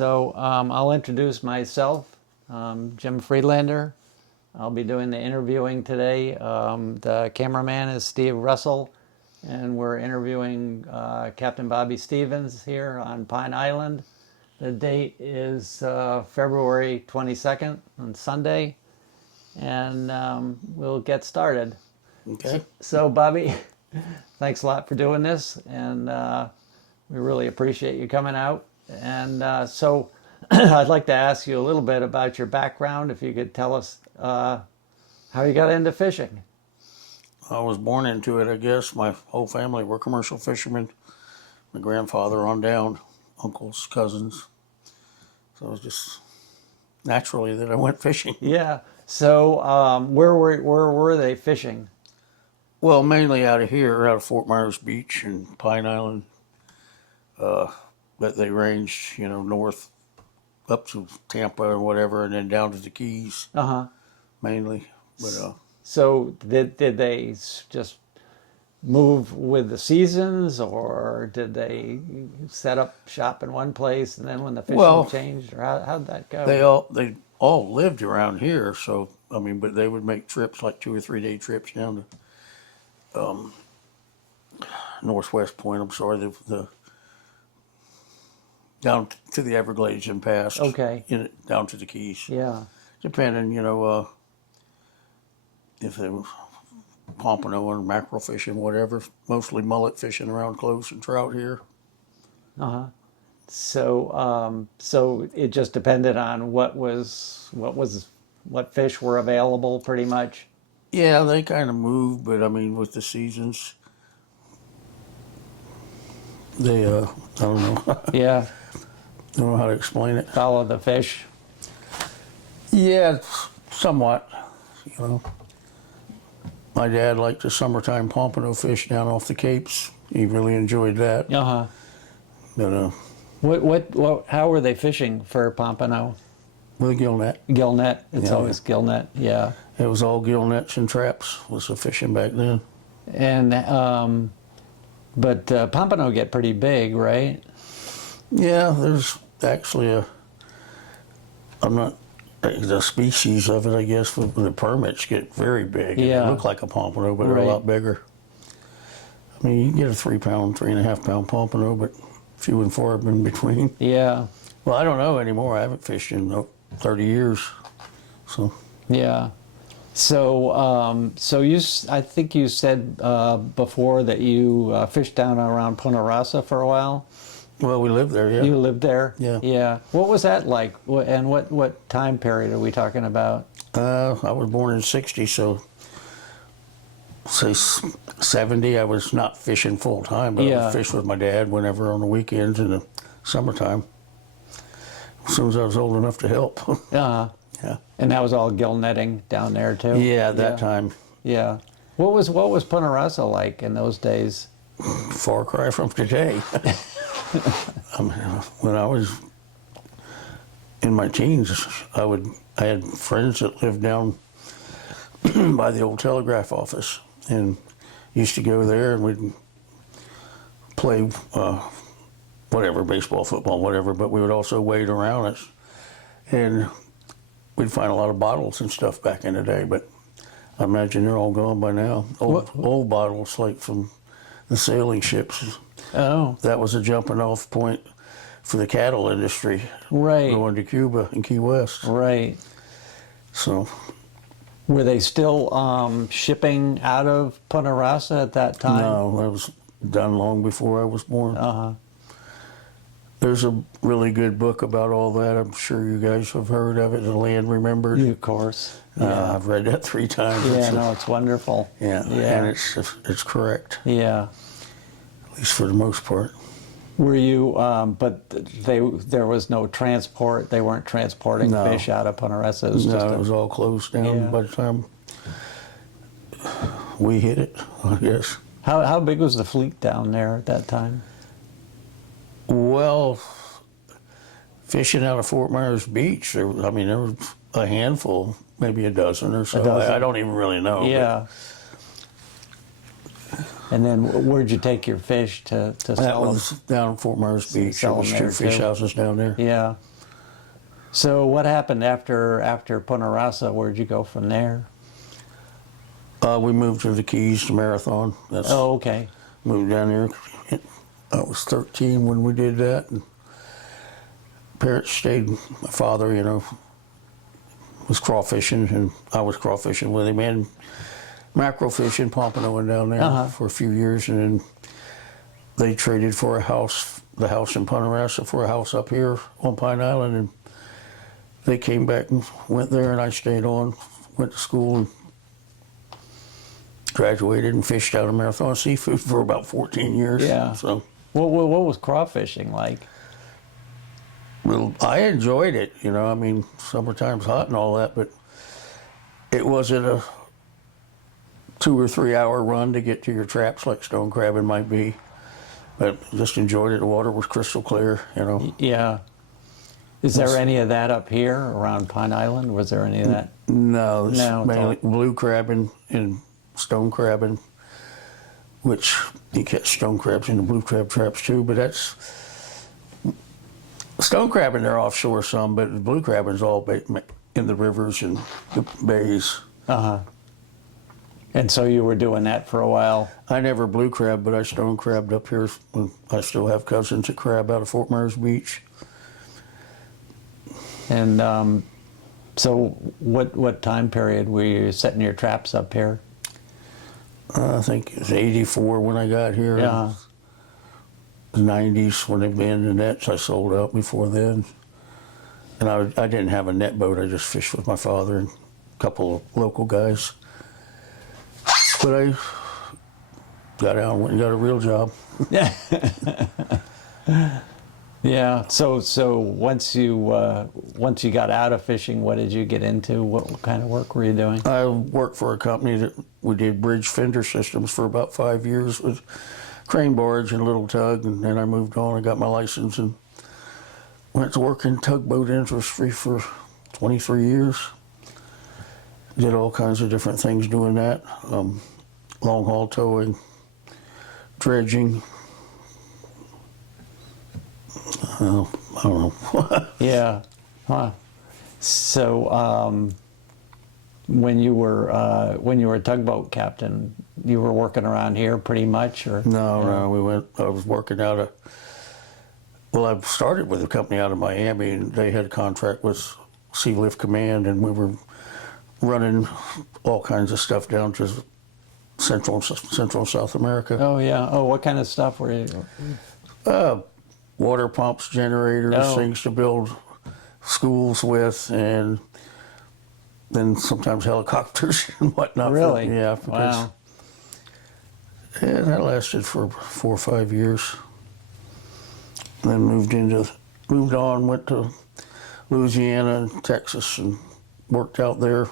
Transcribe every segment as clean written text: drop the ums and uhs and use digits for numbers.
I'll introduce myself. Jim Friedlander. I'll be doing the interviewing today. The cameraman is Steve Russell, and we're interviewing Captain Bobby Stevens here on Pine Island. The date is February 22nd on Sunday, and we'll get started. Okay. So Bobby, thanks a lot for doing this, and we really appreciate you coming out. And so I'd like to ask you a little bit about your background, if you could tell us how you got into fishing. I was born into it, I guess. My whole family were commercial fishermen. My grandfather on down, uncles, cousins. So it was just naturally that I went fishing. Yeah. So where were they fishing? Well, mainly out of here, out of Fort Myers Beach and Pine Island. But they ranged, north up to Tampa or whatever, and then down to the Keys. Mainly. But so did they just move with the seasons, or did they set up shop in one place and then when the fishing changed, or how'd that go? They all lived around here, so but they would make trips, like 2 or 3 day trips down to Northwest Point. I'm sorry, the down to the Everglades and past. Okay. Down to the Keys. Yeah. Depending, if they were pompano or mackerel fishing, whatever. Mostly mullet fishing around close and trout here. So it just depended on what fish were available, pretty much. Yeah, they kind of moved, but with the seasons, they I don't know. Yeah. I don't know how to explain it. Follow the fish. Yeah, somewhat. My dad liked the summertime pompano fish down off the Capes. He really enjoyed that. But how were they fishing for pompano? With a gill-net. Gill-net. It's Yeah. always gill-net. Yeah. It was all gill-nets and traps was the fishing back then. And but pompano get pretty big, right? Yeah, there's actually I'm not the species of it, I guess, when the permits get very big. Yeah. They look like a pompano, but Right. they're a lot bigger. You can get a 3-pound, 3.5-pound pompano, but few and far in between. Yeah. Well, I don't know anymore. I haven't fished in 30 years. So. Yeah. So, I think you said before that you fished down around Punta Rassa for a while. Well, we lived there, yeah. You lived there? Yeah. Yeah. What was that like? And what time period are we talking about? I was born in 60, so say 70, I was not fishing full time, but I would fish with my dad whenever on the weekends in the summertime. As soon as I was old enough to help. Yeah. And that was all gill netting down there too? Yeah, that time. Yeah. What was Punta Rassa like in those days? Far cry from today. When I was in my teens, I had friends that lived down by the old telegraph office, and used to go there, and we'd play whatever, baseball, football, whatever, but we would also wade around it, and we'd find a lot of bottles and stuff back in the day, but I imagine they're all gone by now. Old bottles, like from the sailing ships. Oh. That was a jumping off point for the cattle industry. Right. Going to Cuba and Key West. Right. So. Were they still shipping out of Punta Rassa at that time? No, that was done long before I was born. There's a really good book about all that. I'm sure you guys have heard of it, The Land Remembered. Yeah, of course. Yeah. I've read that 3 times. Yeah, it's wonderful. Yeah, and it's correct. Yeah. At least for the most part. Were you, but there was no transport, they weren't transporting fish out of Punta Rassa? It was all closed down by the time we hit it, I guess. How big was the fleet down there at that time? Well, fishing out of Fort Myers Beach, there was a handful, maybe a dozen or so. I don't even really know. Yeah. And then where'd you take your fish to sell them? That was down Fort Myers Beach. There was 2 fish houses down there. Yeah. So what happened after Punta Rassa? Where'd you go from there? We moved to the Keys to Marathon. That's Oh, okay. moved down there. I was 13 when we did that. And parents stayed. My father, was crawfishing, and I was crawfishing with him, and mackerel fishing, pompano down there for a few years, and then they traded for a house, the house in Punta Rassa, for a house up here on Pine Island, and they came back and went there, and I stayed on, went to school, and graduated and fished out of Marathon Seafood for about 14 years. Yeah. So, What was crawfishing like? well, I enjoyed it. I mean, summertime's hot and all that, but it wasn't a 2 or 3 hour run to get to your traps like stone crabbing might be. But just enjoyed it. The water was crystal clear. Yeah. Is there any of that up here around Pine Island? Was there any of that? No, it's No, it's mainly blue crabbing and stone crabbing, which you catch stone crabs in the blue crab traps too, but that's stone crabbing, they're offshore some, but the blue crabbing's all in the rivers and the bays. And so you were doing that for a while? I never blue crab, but I stone crabbed up here. I still have cousins that crab out of Fort Myers Beach. And so what time period were you setting your traps up here? I think it was 84 when I got here. Yeah. The 90s when they banned the nets. I sold out before then. And I didn't have a net boat. I just fished with my father and a couple of local guys. But I got out and went and got a real job. Yeah. Yeah. So once you got out of fishing, what did you get into? What kind of work were you doing? I worked for a company that we did bridge fender systems for about 5 years with crane barge and little tug, and then I moved on and got my license and went to work in tugboat industry for 23 years. Did all kinds of different things doing that. Long haul towing, dredging. I don't know. Yeah. Huh. So when you were a tugboat captain, you were working around here pretty much, or No, I was working out of. Well, I started with a company out of Miami, and they had a contract with Sea Lift Command, and we were running all kinds of stuff down to Central South America. Oh yeah. Oh, what kind of stuff were you? Water pumps, generators, things to build schools with, and then sometimes helicopters and whatnot. Really? Yeah. Wow. Yeah, that lasted for 4 or 5 years. Then moved on, went to Louisiana and Texas and worked out there,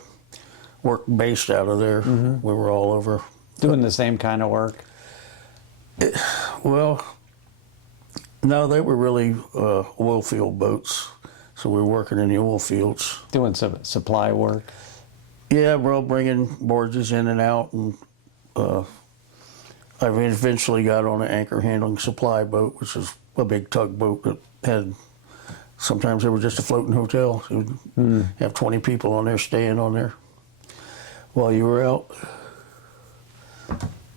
worked based out of there. We were all over. Doing the same kind of work? Well, no, they were really oil field boats. So we were working in the oil fields. Doing some supply work? Yeah, well, bringing barges in and out. And I eventually got on an anchor handling supply boat, which is a big tugboat that had, sometimes they were just a floating hotel. So you'd have 20 people on there staying on there while you were out.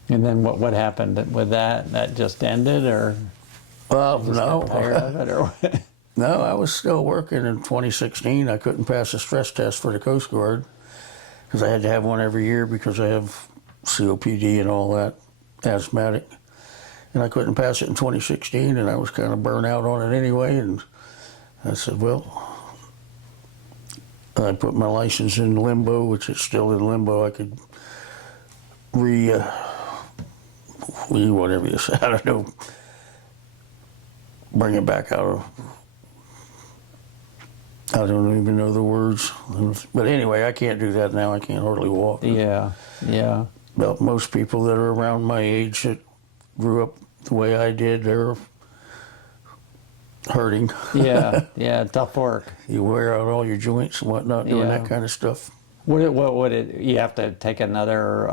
And then what happened with that? That just ended, or Well, just got tired of it, or what? No, I was still working in 2016. I couldn't pass a stress test for the Coast Guard because I had to have one every year because I have COPD and all that, asthmatic. And I couldn't pass it in 2016, and I was kind of burnt out on it anyway. And I said, well, I put my license in limbo, which is still in limbo. I could whatever you say, I don't know, bring it back out of, I don't even know the words. But anyway, I can't do that now. I can't hardly walk. Yeah, yeah. Well, most people that are around my age that grew up the way I did, they're hurting. Yeah, yeah, tough work. You wear out all your joints and whatnot doing that kind of stuff. What would it? You have to take another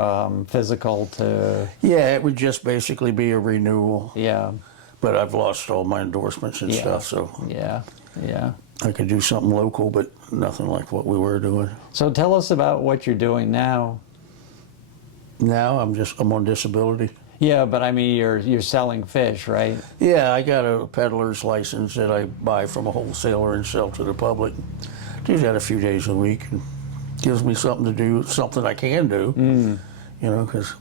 physical to. Yeah, it would just basically be a renewal. Yeah. But I've lost all my endorsements and stuff, so. Yeah, yeah. I could do something local, but nothing like what we were doing. So tell us about what you're doing now. Now I'm on disability. Yeah, but I mean, you're selling fish, right? Yeah, I got a peddler's license that I buy from a wholesaler and sell to the public. Do that a few days a week, and gives me something to do, something I can do. You know, because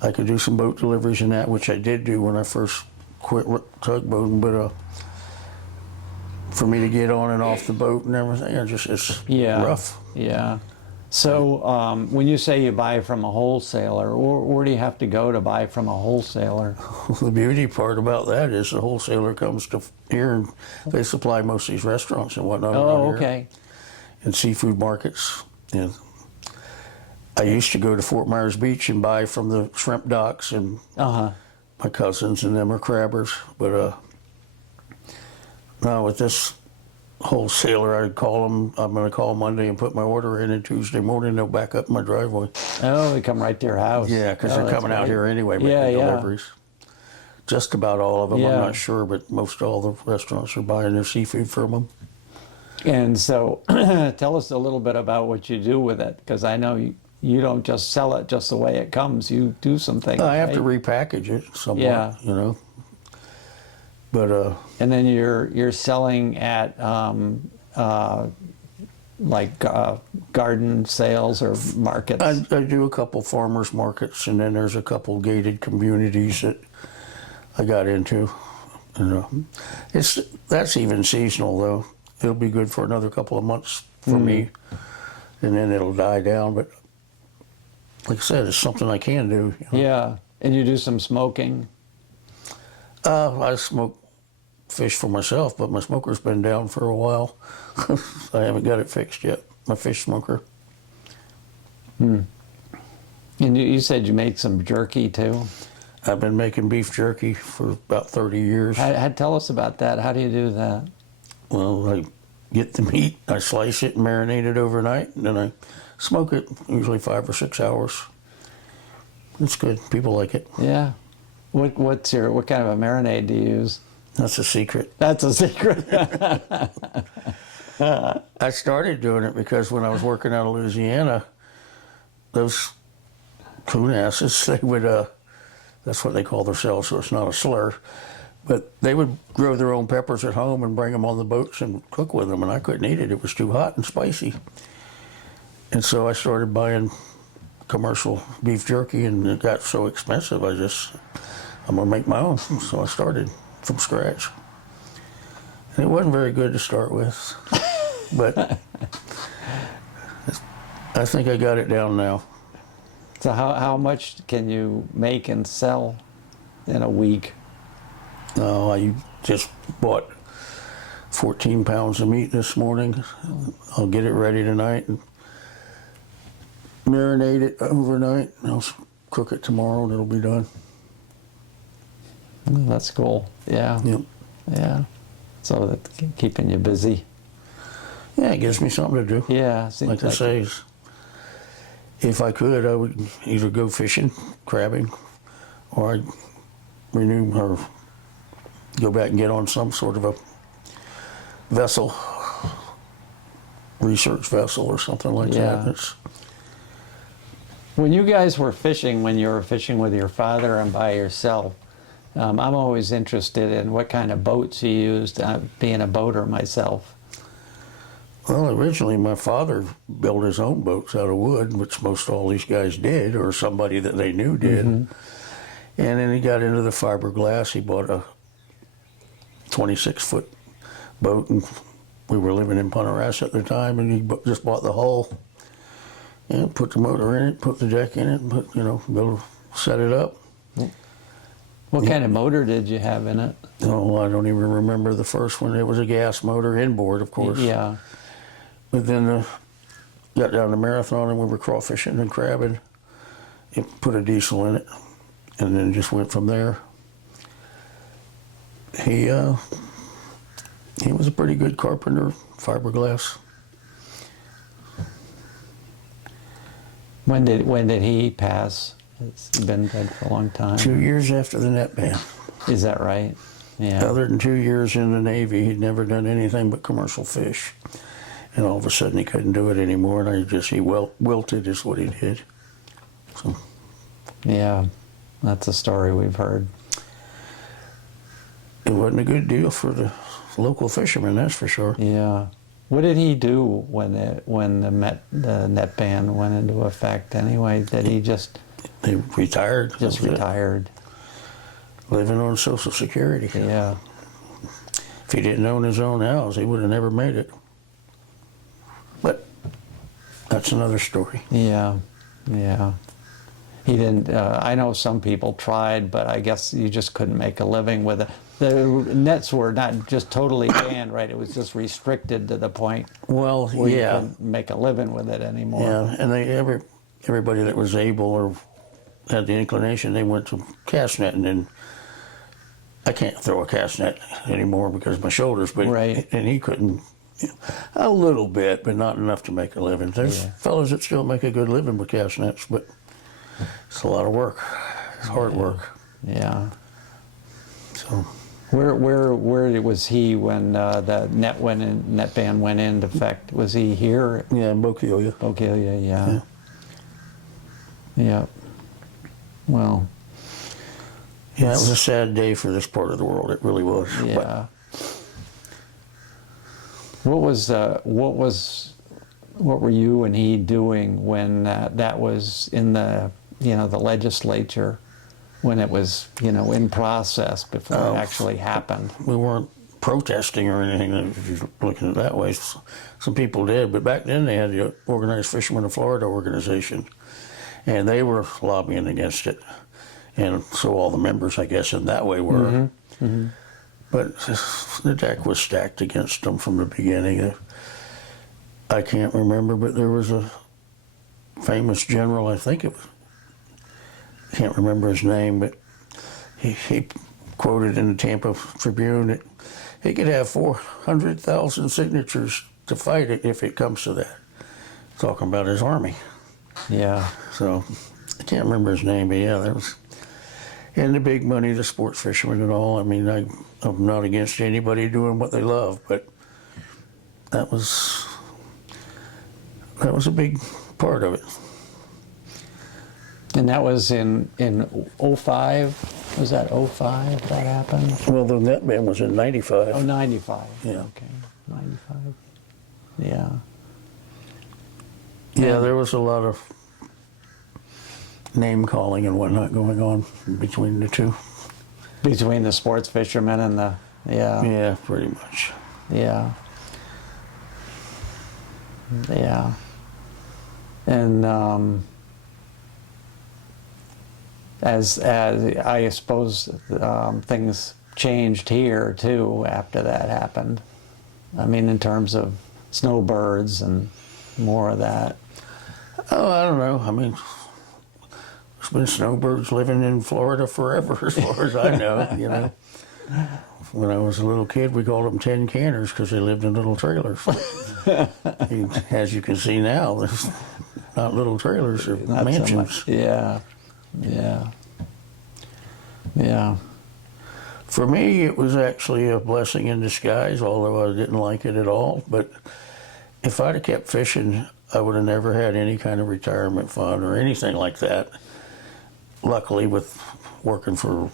I could do some boat deliveries and that, which I did do when I first quit tugboating. But for me to get on and off the boat and everything, it's rough. Yeah. So when you say you buy from a wholesaler, where do you have to go to buy from a wholesaler? The beauty part about that is the wholesaler comes to here and they supply most of these restaurants and whatnot. Oh, okay. And seafood markets. And I used to go to Fort Myers Beach and buy from the shrimp docks, and my cousins and them are crabbers. But now with this wholesaler, I'd call them. I'm going to call Monday and put my order in, and Tuesday morning they'll back up my driveway. Oh, they come right to your house. Yeah, because they're coming out here anyway making deliveries. Just about all of them. I'm not sure, but most all the restaurants are buying their seafood from them. And so tell us a little bit about what you do with it, because I know you don't just sell it just the way it comes. You do some things. I have to repackage it somewhat, you know. But and then you're selling at garden sales or markets. I do a couple farmers markets, and then there's a couple gated communities that I got into. You know, that's even seasonal though. It'll be good for another couple of months for me, and then it'll die down. But like I said, it's something I can do. You know? Yeah, and you do some smoking. I smoke fish for myself, but my smoker's been down for a while. I haven't got it fixed yet, my fish smoker. And you said you make some jerky too? I've been making beef jerky for about 30 years. Tell us about that. How do you do that? Well, I get the meat, I slice it and marinate it overnight, and then I smoke it, usually 5 or 6 hours. It's good. People like it. Yeah. What kind of a marinade do you use? That's a secret. That's a secret. I started doing it because when I was working out of Louisiana, those coon asses, they would, that's what they call themselves, so it's not a slur, but they would grow their own peppers at home and bring them on the boats and cook with them, and I couldn't eat it. It was too hot and spicy. And so I started buying commercial beef jerky, and it got so expensive, I'm going to make my own. So I started from scratch. And it wasn't very good to start with, but I think I got it down now. So how much can you make and sell in a week? I just bought 14 pounds of meat this morning. I'll get it ready tonight and marinate it overnight. I'll cook it tomorrow and it'll be done. That's cool. Yeah. Yep. Yeah. So that's keeping you busy. Yeah, it gives me something to do. Yeah. Like I say, if I could, I would either go fishing, crabbing, or I'd renew or go back and get on some sort of a vessel, research vessel or something like that. When you guys were fishing, when you were fishing with your father and by yourself, I'm always interested in what kind of boats you used, being a boater myself. Well, originally my father built his own boats out of wood, which most all these guys did, or somebody that they knew did. And then he got into the fiberglass. He bought a 26-foot boat, and we were living in Punta Rassa at the time, and he just bought the hull and put the motor in it, put the deck in it, and set it up. What kind of motor did you have in it? Oh, I don't even remember the first one. It was a gas motor, inboard, of course. Yeah. But then got down to Marathon, and we were crawfishing and crabbing. It put a diesel in it, and then just went from there. He was a pretty good carpenter, fiberglass. When did he pass? It's been dead for a long time. 2 years after the net ban. Is that right? Yeah. Other than 2 years in the Navy, he'd never done anything but commercial fish. And all of a sudden he couldn't do it anymore, and he wilted is what he did. So, Yeah. That's a story we've heard. it wasn't a good deal for the local fishermen, that's for sure. Yeah. What did he do when the net ban went into effect anyway? Did he just They retired. just That was it. retired? Living on Social Security. Yeah. If he didn't own his own house, he would have never made it. But that's another story. Yeah. Yeah. He didn't, I know some people tried, but I guess you just couldn't make a living with it. The nets were not just totally banned, right? It was just restricted to the point Well, where you yeah. couldn't make a living with it anymore. Yeah, and everybody that was able or had the inclination, they went to cast netting, and I can't throw a cast net anymore because of my shoulders, but Right. and he couldn't, a little bit, but not enough to make a living. There's Yeah. fellows that still make a good living with cast nets, but it's a lot of work. It's hard work. Yeah. So Where was he when the net ban went into effect? Was he here? yeah, in Bokeelia. Bokeelia, yeah. Yeah. Well, Yeah, it was a sad day for this part of the world. It really was. yeah. But What were you and he doing when that was in the the legislature, when it was in process before Oh. it actually happened? we weren't protesting or anything, if you're looking at it that way. Some people did, but back then they had the Organized Fishermen of Florida organization, and they were lobbying against it. And so all the members, I guess, in that way were. But the deck was stacked against them from the beginning. I can't remember, but there was a famous general, I think it was, can't remember his name, but he quoted in the Tampa Tribune that he could have 400,000 signatures to fight it if it comes to that. Talking about his army. Yeah. So I can't remember his name, but yeah, there was. And the big money, the sports fishermen and all. I mean, I'm not against anybody doing what they love, but that was a big part of it. And that was in '05. Was that '05 that happened? Well, the net ban was in '95. Oh, 95. Yeah. Okay, 95. Yeah. Yeah, there was a lot of name calling and whatnot going on between the two. Between the sports fishermen and the Yeah, pretty much. Yeah. Yeah. And as I suppose things changed here too after that happened. I mean, in terms of snowbirds and more of that. Oh, I don't know. I mean, there's been snowbirds living in Florida forever, as far as I know. When I was a little kid, we called them tin canners because they lived in little trailers. As you can see now, there's not little trailers, they're Not so mansions. much. Yeah. Yeah. Yeah. For me, it was actually a blessing in disguise, although I didn't like it at all. But if I'd have kept fishing, I would have never had any kind of retirement fund or anything like that. Luckily, with working for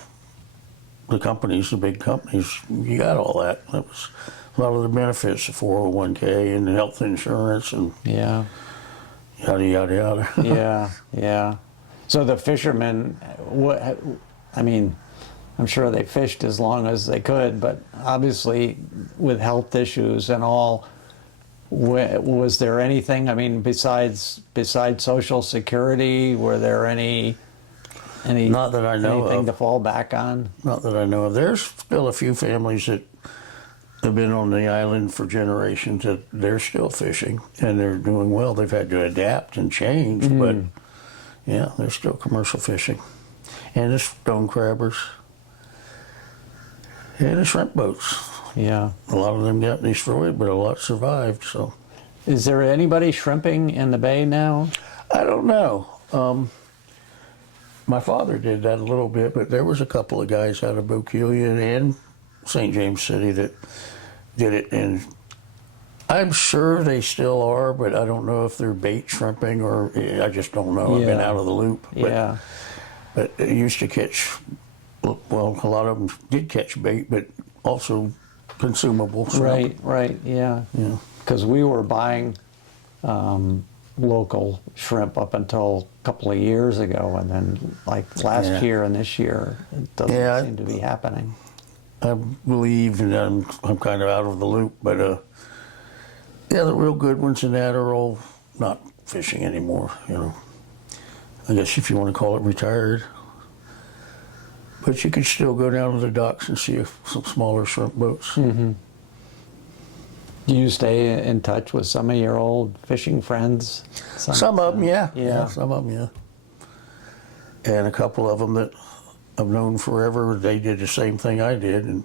the companies, the big companies, you got all that. That was a lot of the benefits, the 401k and the health insurance and Yeah. yada, yada, yada. Yeah. Yeah. So the fishermen, I mean, I'm sure they fished as long as they could, but obviously with health issues and all, was there anything, I mean, besides Social Security, were there any Not that I know anything of. to fall back on? Not that I know of. There's still a few families that have been on the island for generations that they're still fishing and they're doing well. They've had to adapt and change, but yeah, they're still commercial fishing. And the stone crabbers and the shrimp boats. Yeah. A lot of them got destroyed, but a lot survived. So Is there anybody shrimping in the bay now? I don't know. My father did that a little bit, but there was a couple of guys out of Bokeelia and St. James City that did it, and I'm sure they still are, but I don't know if they're bait shrimping or I just don't know. I've been Yeah. out of the loop. But, Yeah. but it used to catch, well, a lot of them did catch bait, but also consumable shrimp. Right. Yeah. Yeah. Because we were buying local shrimp up until a couple of years ago, and then like last Yeah. year and this year, it doesn't Yeah, seem to be happening. I believe, and I'm kind of out of the loop, but yeah, the real good ones in that are all not fishing anymore. I guess if you want to call it retired. But you could still go down to the docks and see some smaller shrimp boats. Do you stay in touch with some of your old fishing friends? Some of them, yeah. Yeah. Some of them, yeah. And a couple of them that I've known forever, they did the same thing I did, and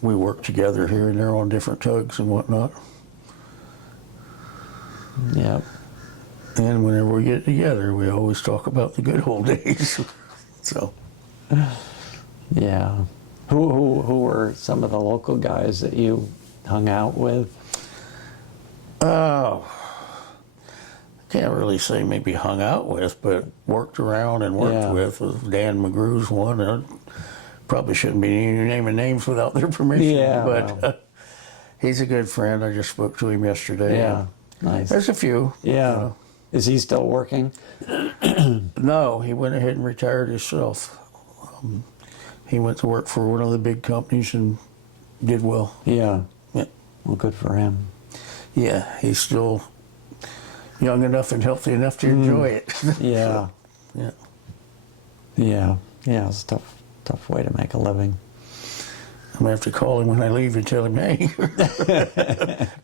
we worked together here and there on different tugs and whatnot. Yep. And whenever we get together, we always talk about the good old days. So, Yeah. Who were some of the local guys that you hung out with? oh, can't really say maybe hung out with, but worked around and worked Yeah. with. Dan McGrew's one. I probably shouldn't be naming names without their permission, Yeah, but well. he's a good friend. I just spoke to him yesterday. Yeah. Nice. There's a few. Yeah. Is he still working? No, he went ahead and retired himself. He went to work for one of the big companies and did well. Yeah. Yeah, Well, good for him. yeah, he's still young enough and healthy enough to enjoy it. Yeah. Yeah. Yeah. Yeah. It's a tough way to make a living. I'm gonna have to call him when I leave and tell him, hey,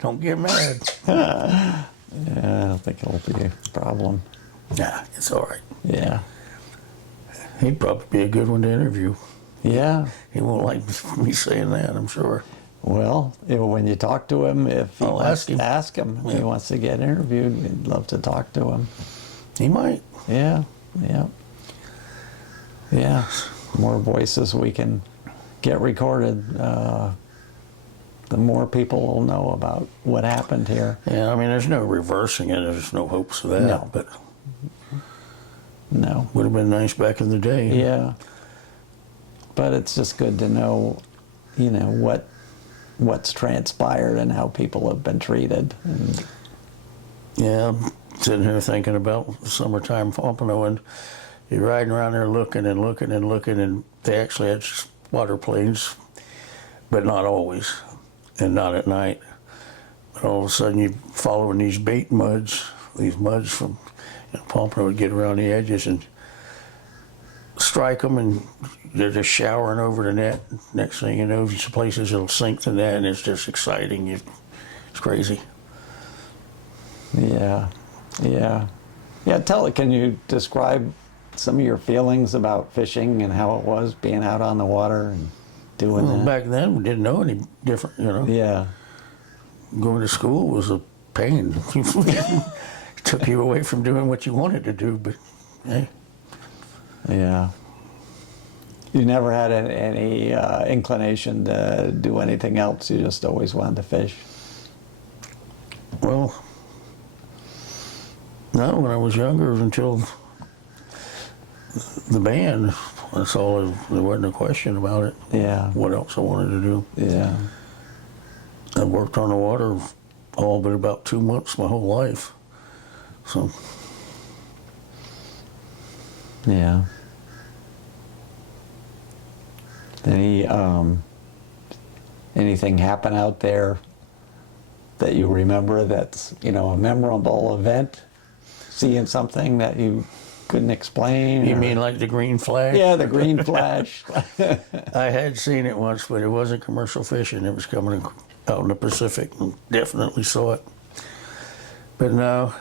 don't get mad. Yeah. I don't think it'll be a problem. Nah, it's all right. Yeah. He'd probably be a good one to interview. Yeah. He won't like me saying that, I'm sure. Well, when you talk to him, if he I'll wants ask him. to ask him, if he Yeah. wants to get interviewed, we'd love to talk to him. He might. Yeah. Yeah. Yeah. More voices we can get recorded, the more people will know about what happened here. Yeah, I mean, there's no reversing it. There's no hopes of that. No. But No. would have been nice back in the day. Yeah. But it's just good to know, what's transpired and how people have been treated. And Yeah, I'm sitting here thinking about the summertime pompano, and you're riding around there looking and looking and looking, and they actually had water planes, but not always, and not at night. But all of a sudden, you're following these bait muds, from pompano would get around the edges and strike them, and they're just showering over the net. Next thing you know, there's places that'll sink the net, and it's just exciting. It's crazy. yeah. Yeah. Yeah. Can you describe some of your feelings about fishing and how it was being out on the water and doing Well, that? back then, we didn't know any different, Yeah. Going to school was a pain. It took you away from doing what you wanted to do, but hey. Yeah. You never had any inclination to do anything else. You just always wanted to fish. Well, no, when I was younger, until the band, that's all. There wasn't a question about it. Yeah. What else I wanted to do. Yeah. I worked on the water all but about 2 months my whole life. So, Yeah. Anything happen out there that you remember that's, a memorable event? Seeing something that you couldn't explain? you or- mean like the green flag? Yeah, the green flash. I had seen it once, but it wasn't commercial fishing. It was coming out in the Pacific, and definitely saw it. But no,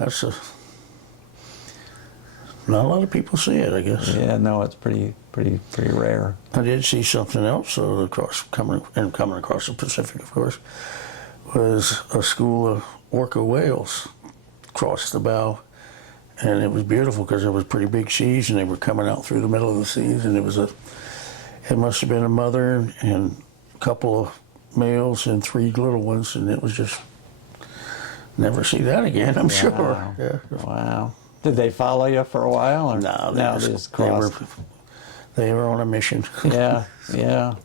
not a lot of people see it, I guess. Yeah, no, it's pretty rare. I did see something else coming across the Pacific, of course, was a school of orca whales crossed the bow, and it was beautiful because there was pretty big seas, and they were coming out through the middle of the seas, and it must have been a mother and couple of males and 3 little ones, and it was just never see that again. I'm sure. Wow. Yeah. Wow. Did they follow you for a while? Or? No, they they were on a mission. Yeah, yeah.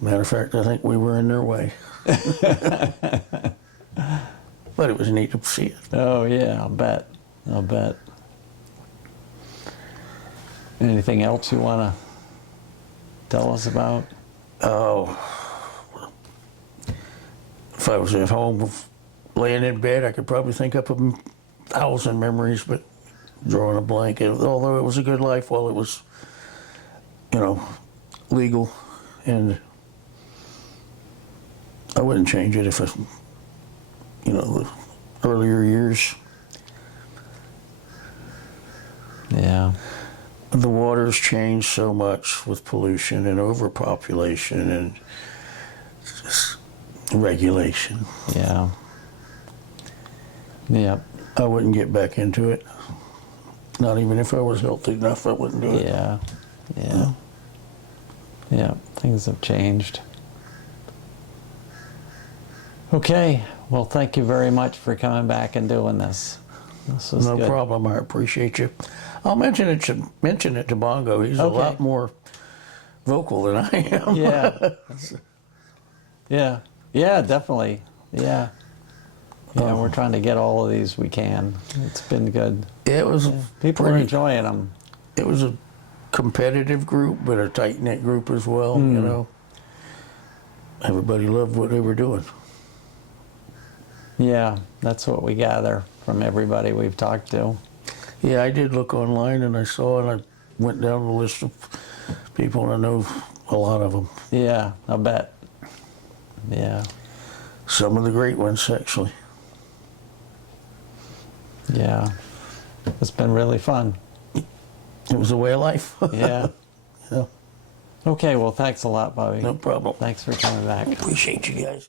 Matter of fact, I think we were in their way. But it was neat to see it. Oh, yeah, I'll bet. I'll bet. Anything else you want to tell us about? Oh, if I was at home laying in bed, I could probably think up 1,000 memories, but drawing a blank. Although it was a good life while it was, legal, and I wouldn't change it if the earlier years. Yeah. The water's changed so much with pollution and overpopulation and just regulation. Yeah. Yep. I wouldn't get back into it. Not even if I was healthy enough, I wouldn't do it. Yeah. Yeah. Yeah. Things have changed. Okay. Well, thank you very much for coming back and doing this. This was No good. problem. I appreciate you. I'll mention it to Bongo. He's a Okay. lot more vocal than I am. Yeah. Yeah. Yeah, definitely. Yeah. Yeah, we're trying to get all of these we can. It's been good. It was People are enjoying them. It was a competitive group, but a tight-knit group as well, Everybody loved what they were doing. Yeah, that's what we gather from everybody we've talked to. Yeah, I did look online and I saw, and I went down the list of people, and I know a lot of them. Yeah, I bet. Yeah. Some of the great ones, actually. Yeah. It's been really fun. It was a way of life. Yeah. Yeah. Okay, well, thanks a lot, Bobby. No problem. Thanks for coming back. Appreciate you guys.